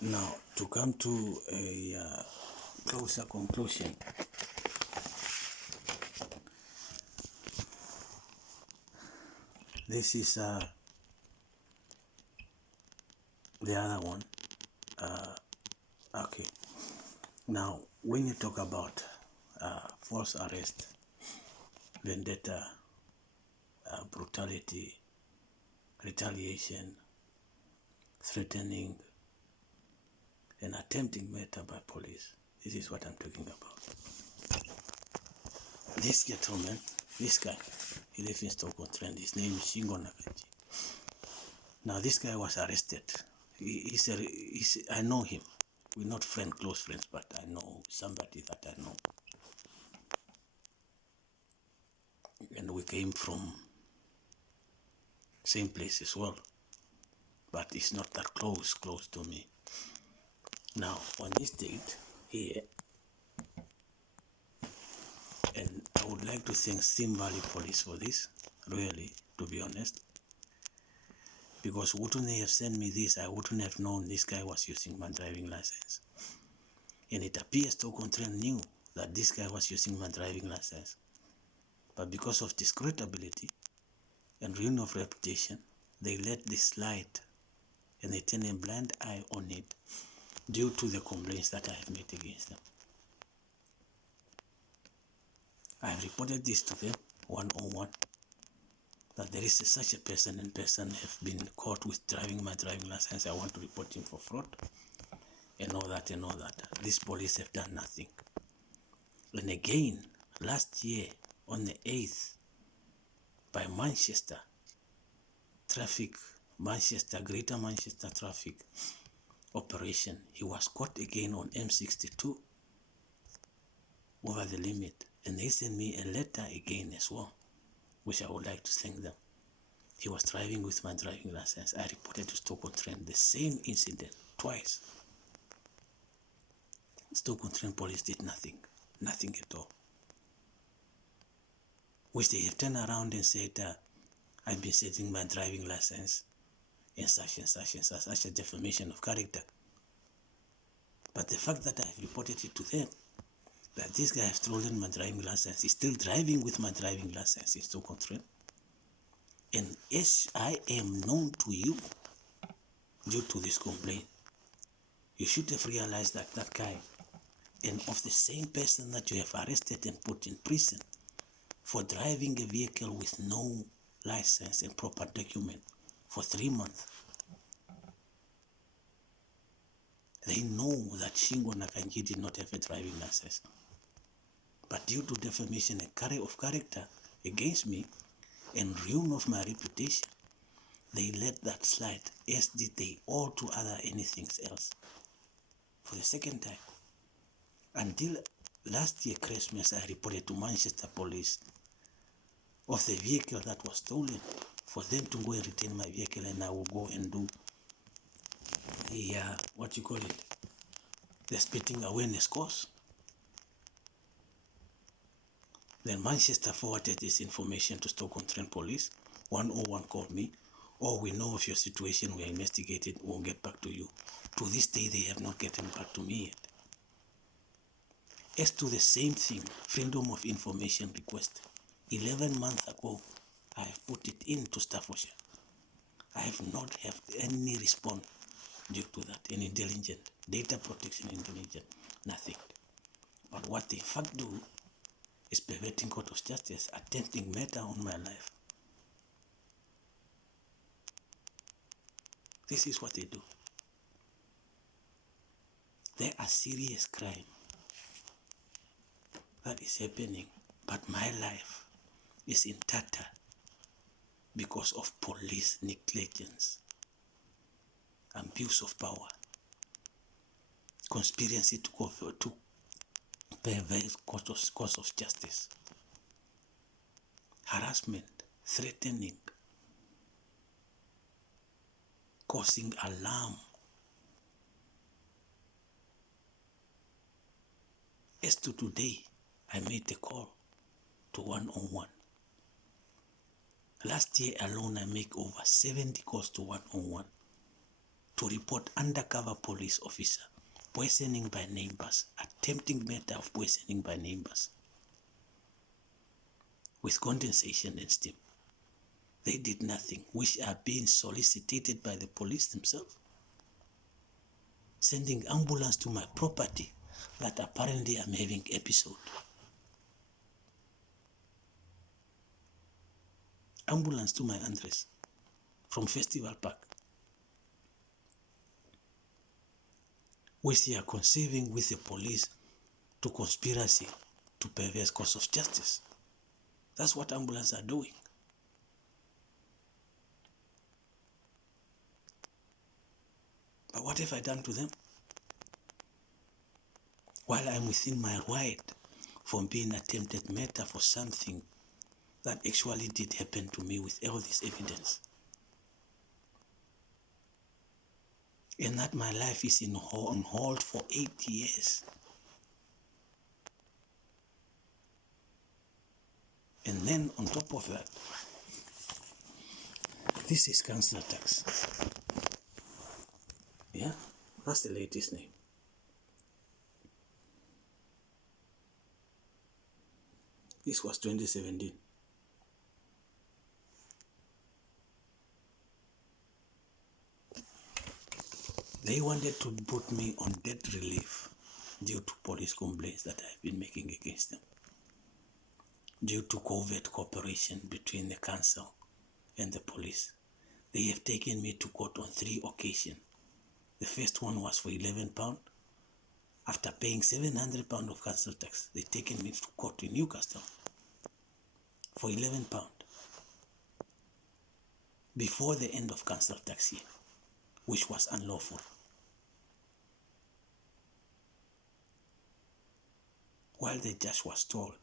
Now to come to a closer conclusion, this is the other one. Okay, now when you talk about false arrest, vendetta, brutality, retaliation, threatening, and attempting murder by police, this is what I'm talking about. This gentleman, this guy, he lives in Stoke-on-Trent. His name is Shingo Nakaji. Now this guy was arrested. I know him. We're not close friends, but I know somebody that I know. And we came from same place as well, but it's not that close to me. Now, on this date here, and I would like to thank Steam Valley Police for this, really, to be honest, because wouldn't they have sent me this, I wouldn't have known this guy was using my driving license. And it appears Stoke-on-Trent knew that this guy was using my driving license. But because of discreditability and ruin of reputation, they let this slide and they turn a blind eye on it due to the complaints that I have made against them. I have reported this to them one-on-one, that there is such a person and person have been caught with driving my driving license. I want to report him for fraud and all that and all that. These police have done nothing. And again, last year on the 8th, by Manchester traffic, Greater Manchester traffic operation, he was caught again on M62 over the limit, and they sent me a letter again as well, which I would like to thank them. He was driving with my driving license. I reported to Stoke-on-Trent the same incident twice. Stoke-on-Trent police did nothing at all. Which they have turned around and said, I've been setting my driving license and such a defamation of character. But the fact that I have reported it to them, that this guy has stolen my driving license, is still driving with my driving license in Stoke-on-Trent. And as I am known to you due to this complaint, you should have realized that that guy, and of the same person that you have arrested and put in prison for driving a vehicle with no license and proper document for 3 months, they know that Shingo Nakanji did not have a driving license. But due to defamation of character against me and ruin of my reputation, they let that slide, as did they all to other anything else. For the second time, until last year Christmas, I reported to Manchester Police of the vehicle that was stolen, for them to go and retain my vehicle, and I will go and do the speeding awareness course. Then Manchester forwarded this information to Stoke-on-Trent Police. 101 called me. Oh, we know of your situation, we are investigating, we'll get back to you. To this day, they have not gotten back to me yet. As to the same thing, freedom of information request, 11 months ago, I have put it into Staffordshire. I have not had any response due to that, any intelligent, data protection intelligence, nothing. But what they in fact do is perverting court of justice, attempting murder on my life. This is what they do. There are serious crime that is happening, but my life is in tatter because of police negligence, abuse of power, conspiracy to pervert course of justice, harassment, threatening, causing alarm. As to today, I made a call to 101. Last year alone, I make over 70 calls to 101. to report undercover police officer poisoning by neighbors, attempting murder of poisoning by neighbors with condensation and steam. They did nothing, which are being solicited by the police themselves, sending ambulance to my property that apparently I'm having episode. Ambulance to my address from Festival Park, which they are conceiving with the police to conspiracy to perverse course of justice. That's what ambulance are doing. But what have I done to them? While I'm within my right from being attempted murder for something that actually did happen to me with all this evidence. And that my life is on hold for 8 years. And then on top of that, this is council tax. Yeah, that's the latest name. This was 2017. They wanted to put me on debt relief due to police complaints that I've been making against them, due to covert cooperation between the council and the police. They have taken me to court on 3 occasions. The first one was for £11. After paying £700 of council tax, they've taken me to court in Newcastle for £11 before the end of council tax year, which was unlawful. While the judge was told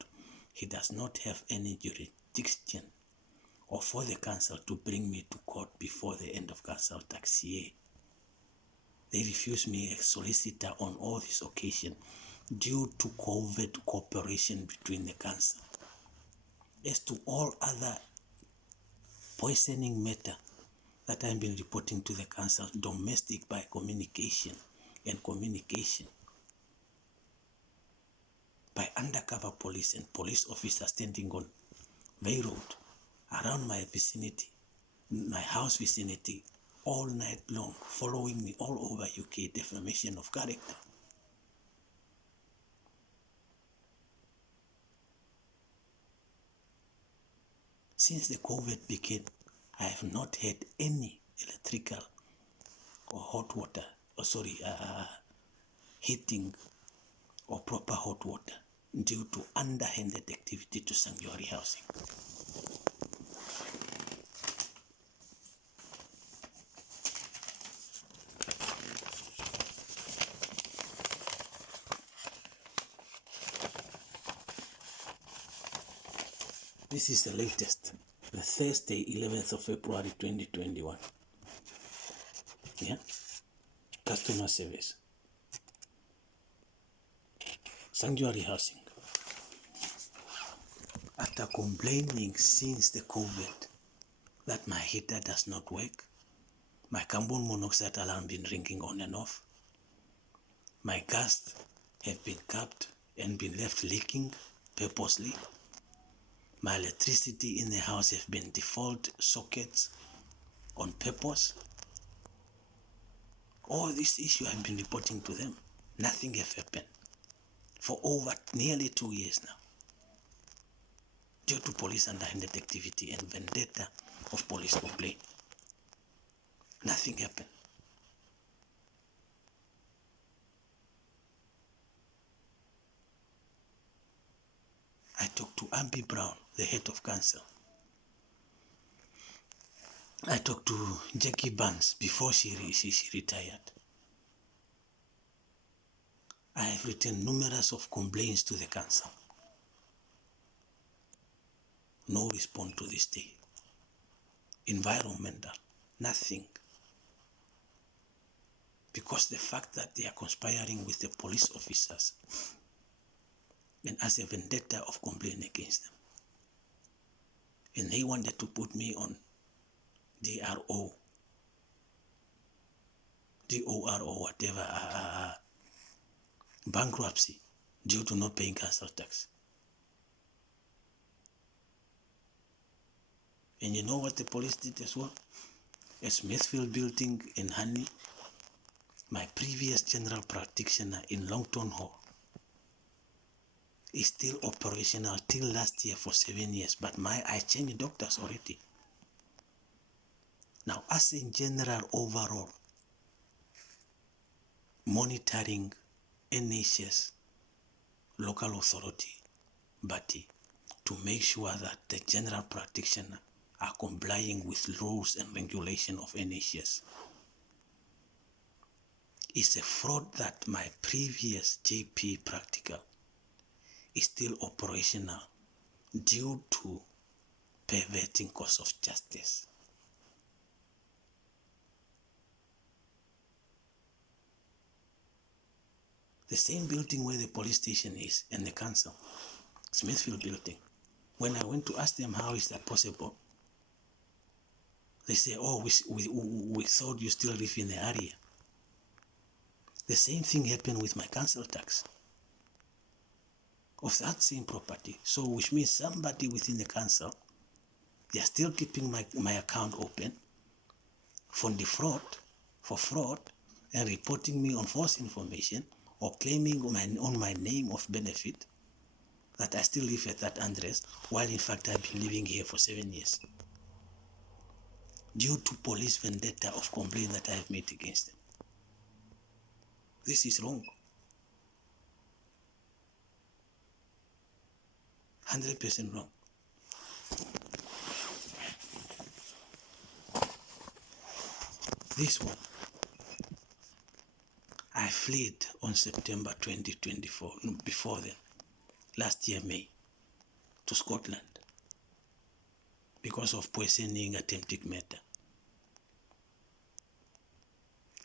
he does not have any jurisdiction or for the council to bring me to court before the end of council tax year, they refused me a solicitor on all these occasions due to covert cooperation between the council. As to all other poisoning matter that I've been reporting to the council, domestic by communication and communication by undercover police and police officers standing on Bay Road around my vicinity, my house vicinity, all night long, following me all over UK, defamation of character. Since the COVID began, I have not had any electrical or hot water, heating or proper hot water due to underhanded activity to sanctuary housing. This is the latest, the Thursday, 11th of February 2021. Yeah? Customer service. Sanctuary housing. After complaining since the COVID that my heater does not work, my carbon monoxide alarm been ringing on and off, my gas have been capped and been left leaking purposely, my electricity in the house have been default sockets on purpose. All this issue I've been reporting to them. Nothing have happened for over nearly 2 years now, due to police underhanded activity and vendetta of police complaint. Nothing happened. I talked to Ambi Brown, the head of council. I talked to Jackie Barnes before she retired. I have written numerous of complaints to the council. No response to this day. Environmental, nothing. Because the fact that they are conspiring with the police officers and as a vendetta of complaint against them. And they wanted to put me on DRO DOR or whatever, bankruptcy due to not paying council tax. And you know what the police did as well? At Smithfield Building in Honey, my previous general practitioner in Longton Hall is still operational till last year for 7 years, but I changed doctors already. Now, as in general overall, monitoring NHS local authority body to make sure that the general practitioner are complying with rules and regulation of NHS. It's a fraud that my previous JP practical is still operational due to perverting course of justice. The same building where the police station is and the council, Smithfield Building. When I went to ask them how is that possible, they say, oh, we thought you still live in the area. The same thing happened with my council tax of that same property. So which means somebody within the council, they are still keeping my account open for fraud and reporting me on false information or claiming on my name of benefit that I still live at that address, while in fact I've been living here for 7 years. Due to police vendetta of complaint that I have made against them. This is wrong. 100% wrong. This one, I fled on September 2024, no, before then, last year May, to Scotland because of poisoning attempted murder.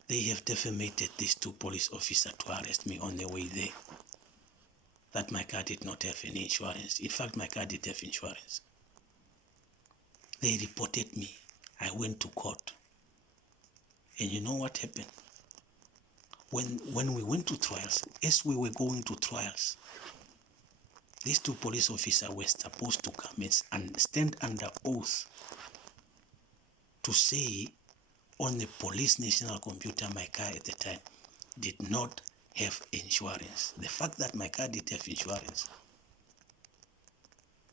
They have defamated these 2 police officers to arrest me on the way there. That my car did not have any insurance. In fact, my car did have insurance. They reported me. I went to court. And you know what happened? When we went to trials, as we were going to trials, these 2 police officers were supposed to come and stand under oath to say on the police national computer my car at the time did not have insurance. The fact that my car did have insurance,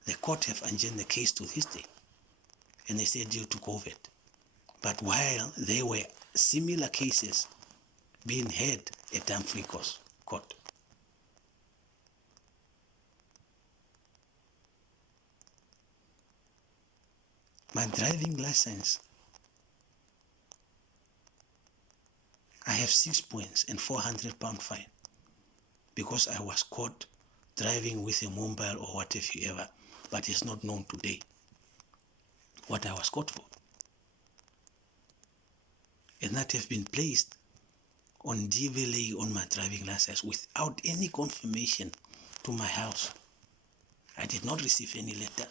the court have adjourned the case to this day. And they said due to COVID. But while there were similar cases being heard at Humphrey Court. My driving license, I have 6 points and £400 fine because I was caught driving with a mobile or whatever, but it's not known today what I was caught for. And that have been placed on DVLA on my driving license without any confirmation to my house. I did not receive any letter.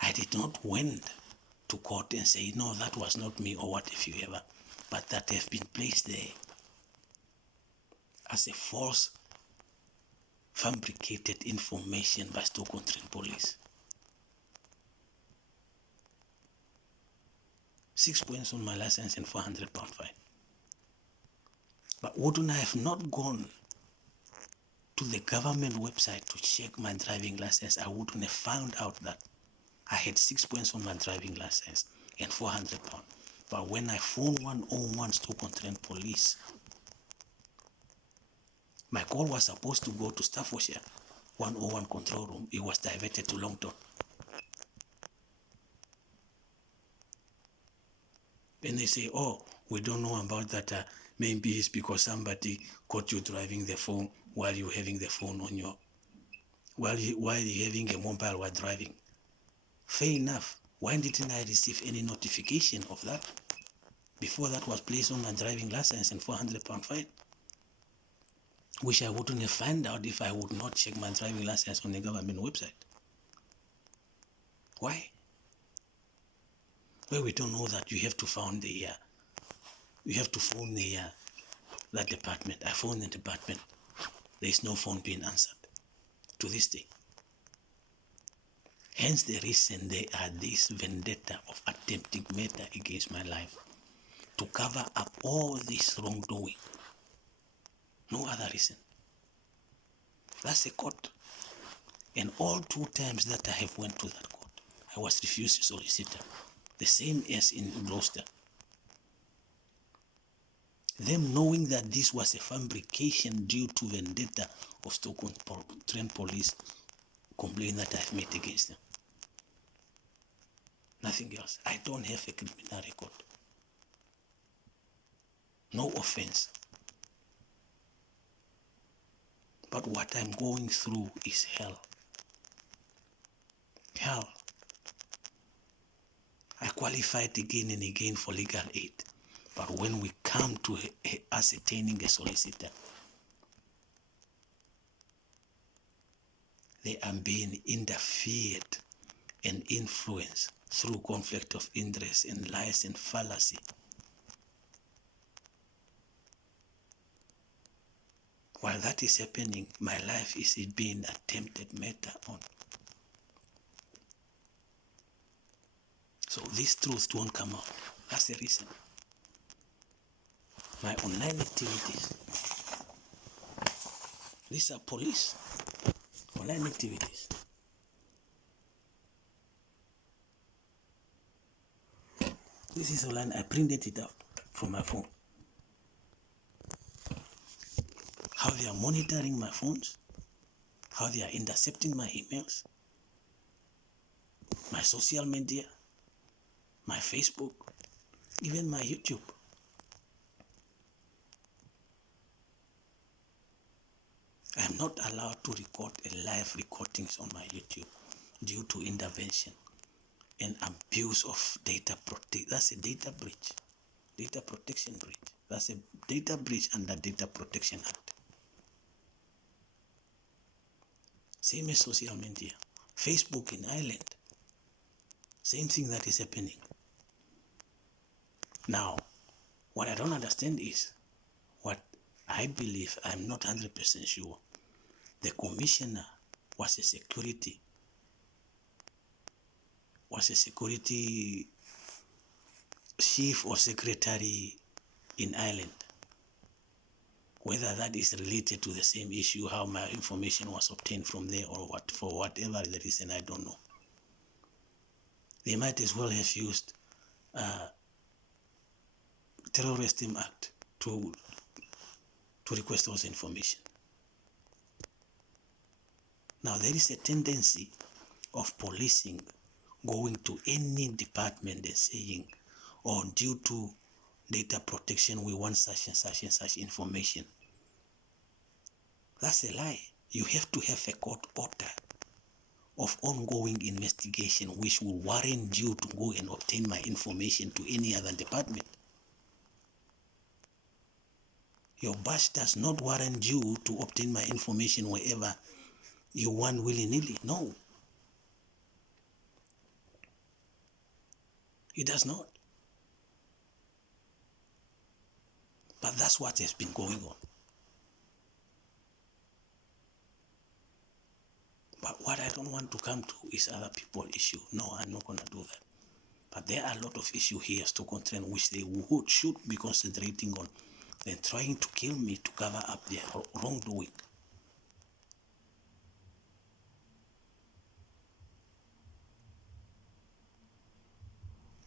I did not went to court and say, no, that was not me or whatever, but that have been placed there as a false fabricated information by Stoke-on-Trent police. 6 points on my license and £400 fine. But wouldn't I have not gone to the government website to check my driving license, I wouldn't have found out that I had 6 points on my driving license and £400. But when I phoned 101 Stoke-on-Trent police, my call was supposed to go to Staffordshire 101 control room. It was diverted to Longton. Then they say, oh, we don't know about that. Maybe it's because somebody caught you driving the phone while you're having the phone on your, while you're having a mobile while driving. Fair enough. Why didn't I receive any notification of that before that was placed on my driving license and £400 fine? Which I wouldn't have found out if I would not check my driving license on the government website. Why? Well, we don't know that you have to phone the that department. I phoned the department. There is no phone being answered to this day. Hence the reason there are this vendetta of attempting murder against my life to cover up all this wrongdoing. No other reason. That's a court. And all 2 times that I have went to that court, I was refused a solicitor. The same as in Gloucester. Them knowing that this was a fabrication due to vendetta of Stoke-on-Trent police complaint that I've made against them. Nothing else. I don't have a criminal record. No offense. But what I'm going through is hell. Hell. I qualified again and again for legal aid. But when we come to ascertaining a solicitor, they are being interfered and influenced through conflict of interest and lies and fallacy. While that is happening, my life is being attempted murder on. So this truth won't come out. That's the reason. My online activities. These are police. Online activities. This is online. I printed it out from my phone. How they are monitoring my phones. How they are intercepting my emails. My social media. My Facebook. Even my YouTube. I am not allowed to record live recordings on my YouTube due to intervention and abuse of data protection. That's a data breach. Data protection breach. That's a data breach under Data Protection Act. Same as social media. Facebook in Ireland. Same thing that is happening. Now, what I don't understand is what I believe, I'm not 100% sure. The commissioner was a security chief or secretary in Ireland. Whether that is related to the same issue, how my information was obtained from there or what, for whatever the reason, I don't know. They might as well have used Terrorist Act to request those information. Now there is a tendency of policing going to any department and saying, oh, due to data protection, we want such and such and such information. That's a lie. You have to have a court order of ongoing investigation which will warrant you to go and obtain my information to any other department. Your badge does not warrant you to obtain my information wherever you want willy-nilly. No. It does not. But that's what has been going on. But what I don't want to come to is other people's issue. No, I'm not going to do that. But there are a lot of issues here, Stoke-on-Trent, which they should be concentrating on than trying to kill me to cover up their wrongdoing.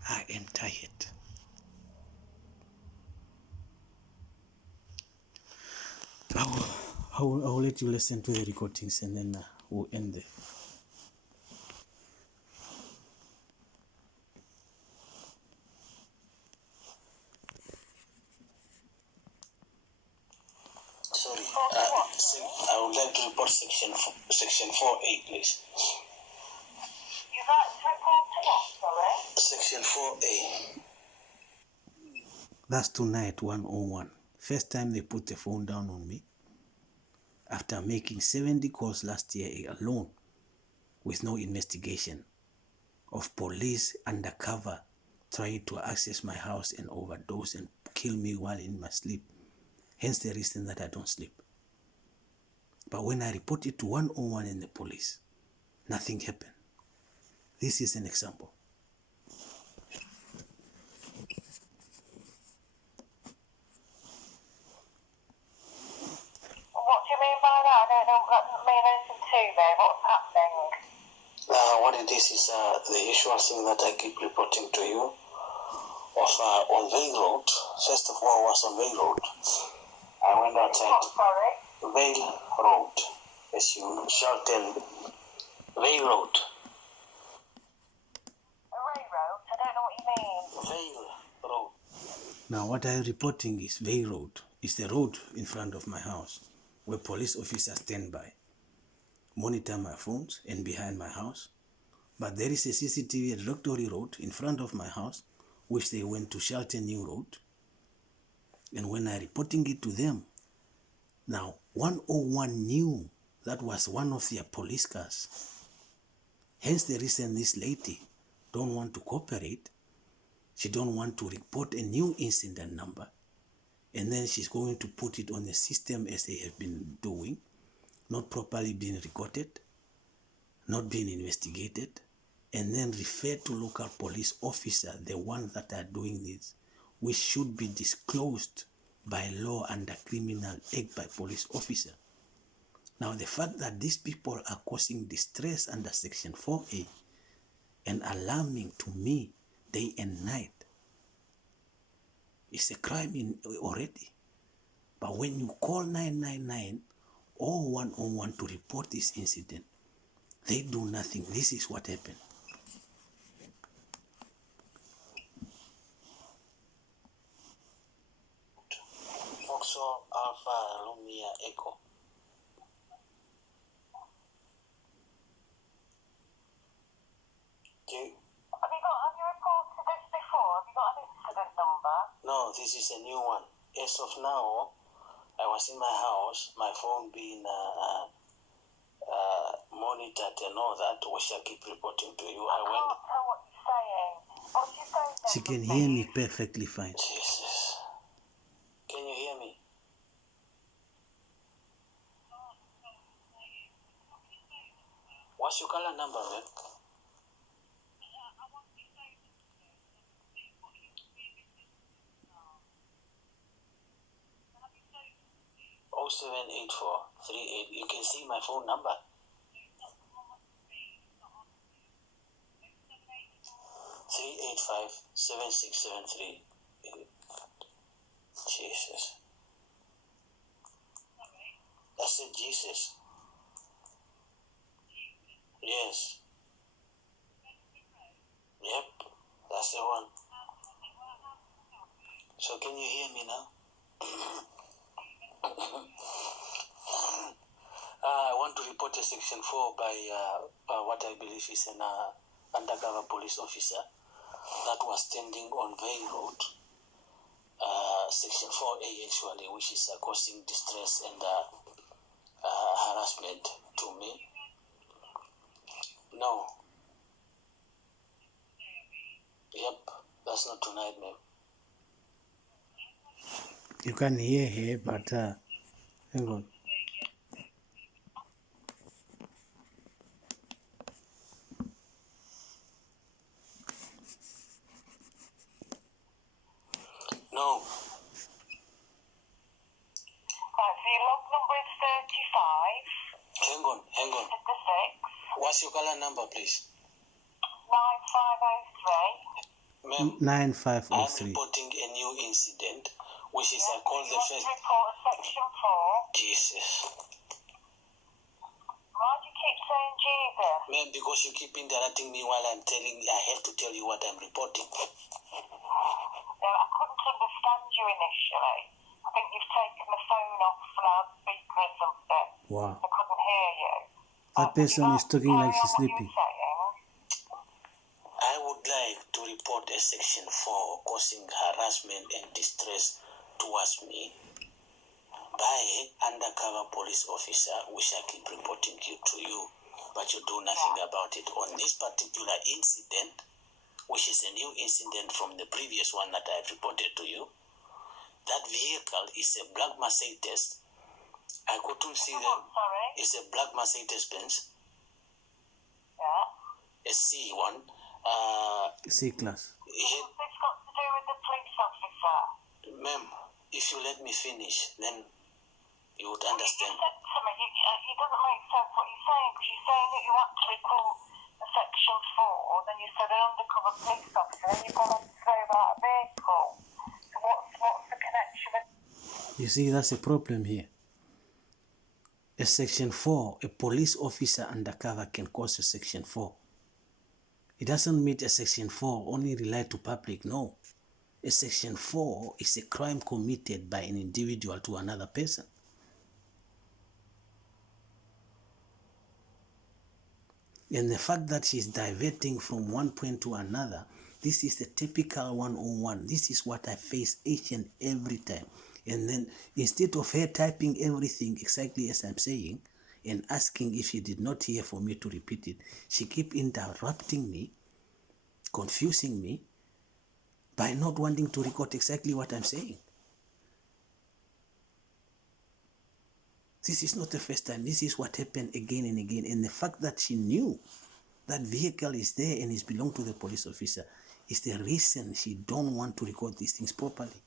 I am tired. I will let you listen to the recordings and then we'll end there. Sorry, I would like to report section 4A, please. You got to Section 4A. That's tonight, 101. First time they put the phone down on me. After making 70 calls last year alone with no investigation of police undercover trying to access my house and overdose and kill me while in my sleep. Hence the reason that I don't sleep. But when I report it to 101 in the police, nothing happened. This is an example. What do you mean by that? I don't know. That doesn't mean anything to me. What's happening? What it is the usual thing that I keep reporting to you of on Vale Road. First of all, was on Vale Road. I went outside. What, sorry? Vale Road. As you Shelton. Vale Road. A railroad? I don't know what you mean. Vale Road. Now what I'm reporting is Vale Road. It's the road in front of my house where police officers stand by, monitor my phones and behind my house. But there is a CCTV at Rectory Road in front of my house, which they went to Shelton New Road. And when I reporting it to them, now 101 knew that was one of their police cars. Hence the reason this lady don't want to cooperate. She don't want to report a new incident number. And then she's going to put it on the system as they have been doing, not properly being recorded, not being investigated, and then refer to local police officer, the ones that are doing this, which should be disclosed by law under criminal act by police officer. Now the fact that these people are causing distress under section 4A and alarming to me day and night, it's a crime already. But when you call 999 or 101 to report this incident, they do nothing. This is what happened. Foxtrot Alpha Romeo Echo. Have you reported this before? Have you got an incident number? No, this is a new one. As of now, I was in my house, my phone being monitored and all that, which I keep reporting to you. I went. Can't tell what you're saying. What did you say then? She can hear me perfectly fine. Jesus. Can you hear me? What's your color number, man? 078438. You can see my phone number. 385-7673. Jesus. I said Jesus. Yes. Yep, that's the one. So can you hear me now? I want to report a section 4 by what I believe is an undercover police officer that was standing on Vale Road, section 4A actually, which is causing distress and harassment to me. No. Yep, that's not tonight, ma'am. You can hear her, but hang on. No. Right, so your log number is 35. Hang on. 56. What's your color number, please? 9503. Ma'am, 9503. I'm reporting a new incident, which is I call the first. Report section 4. Jesus. Why do you keep saying Jesus? Ma'am, because you keep interrupting me while I have to tell you what I'm reporting. No, I couldn't understand you initially. I think you've taken the phone off loudspeaker or something. Wow. I couldn't hear you. That person is talking like she's sleeping. I would like to report a section 4 causing harassment and distress towards me by undercover police officer, which I keep reporting to you, but you do nothing about it. On this particular incident, which is a new incident from the previous one that I've reported to you, that vehicle is a black Mercedes. I couldn't see them. Sorry? It's a black Mercedes Benz, Yeah. a C1. C-class. What's this got to do with the police officer? Ma'am, if you let me finish, then you would You understand. said to me, it doesn't make sense what you're saying, because you're saying that you actually call a section 4, then you said an undercover police officer, then you've gone on to say about a vehicle. So what's the connection with... You see, that's a problem here. A section 4, a police officer undercover can cause a section 4. It doesn't mean a section 4 only rely to public, no. A section 4 is a crime committed by an individual to another person. And the fact that she's diverting from one point to another, this is the typical 101. This is what I face each and every time. And then instead of her typing everything exactly as I'm saying and asking if she did not hear for me to repeat it, she keep interrupting me, confusing me by not wanting to record exactly what I'm saying. This is not the first time. This is what happened again and again. And the fact that she knew that vehicle is there and is belong to the police officer is the reason she don't want to record these things properly.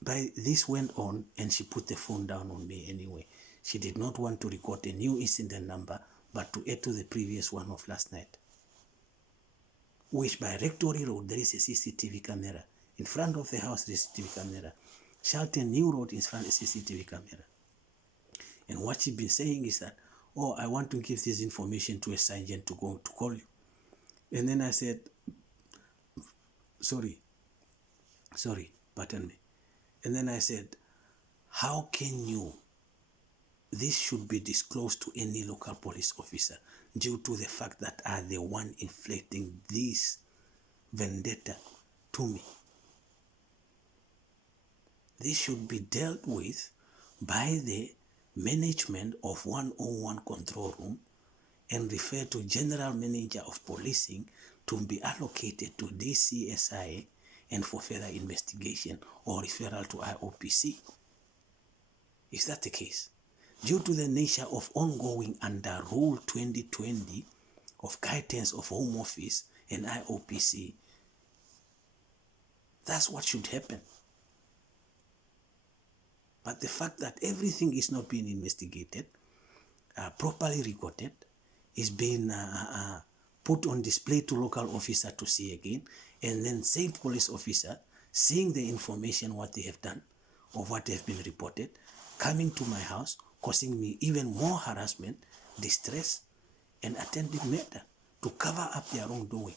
But this went on and she put the phone down on me anyway. She did not want to record a new incident number, but to add to the previous one of last night. Which by Rectory Road, there is a CCTV camera. In front of the house, there is a CCTV camera. Shelton New Road in front is a CCTV camera. And what she's been saying is that, oh, I want to give this information to a sergeant to go to call you. And then I said, sorry, pardon me. And then I said, how can you, this should be disclosed to any local police officer due to the fact that I am the one inflicting this vendetta to me. This should be dealt with by the management of 101 control room and refer to General Manager of Policing to be allocated to DCSI and for further investigation or referral to IOPC. Is that the case? Due to the nature of ongoing under Rule 2020 of guidance of Home Office and IOPC, that's what should happen. But the fact that everything is not being investigated, properly recorded, is being put on display to local officer to see again, and then same police officer seeing the information, what they have done or what have been reported, coming to my house, causing me even more harassment, distress, and attempted murder to cover up their wrongdoing.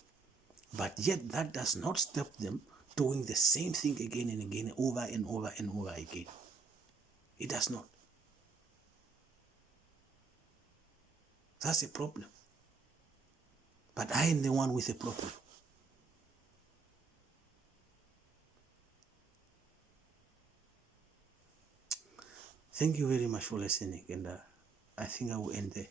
But yet that does not stop them doing the same thing again and again, over and over and over again. It does not. That's a problem. But I am the one with a problem. Thank you very much for listening, and I think I will end there.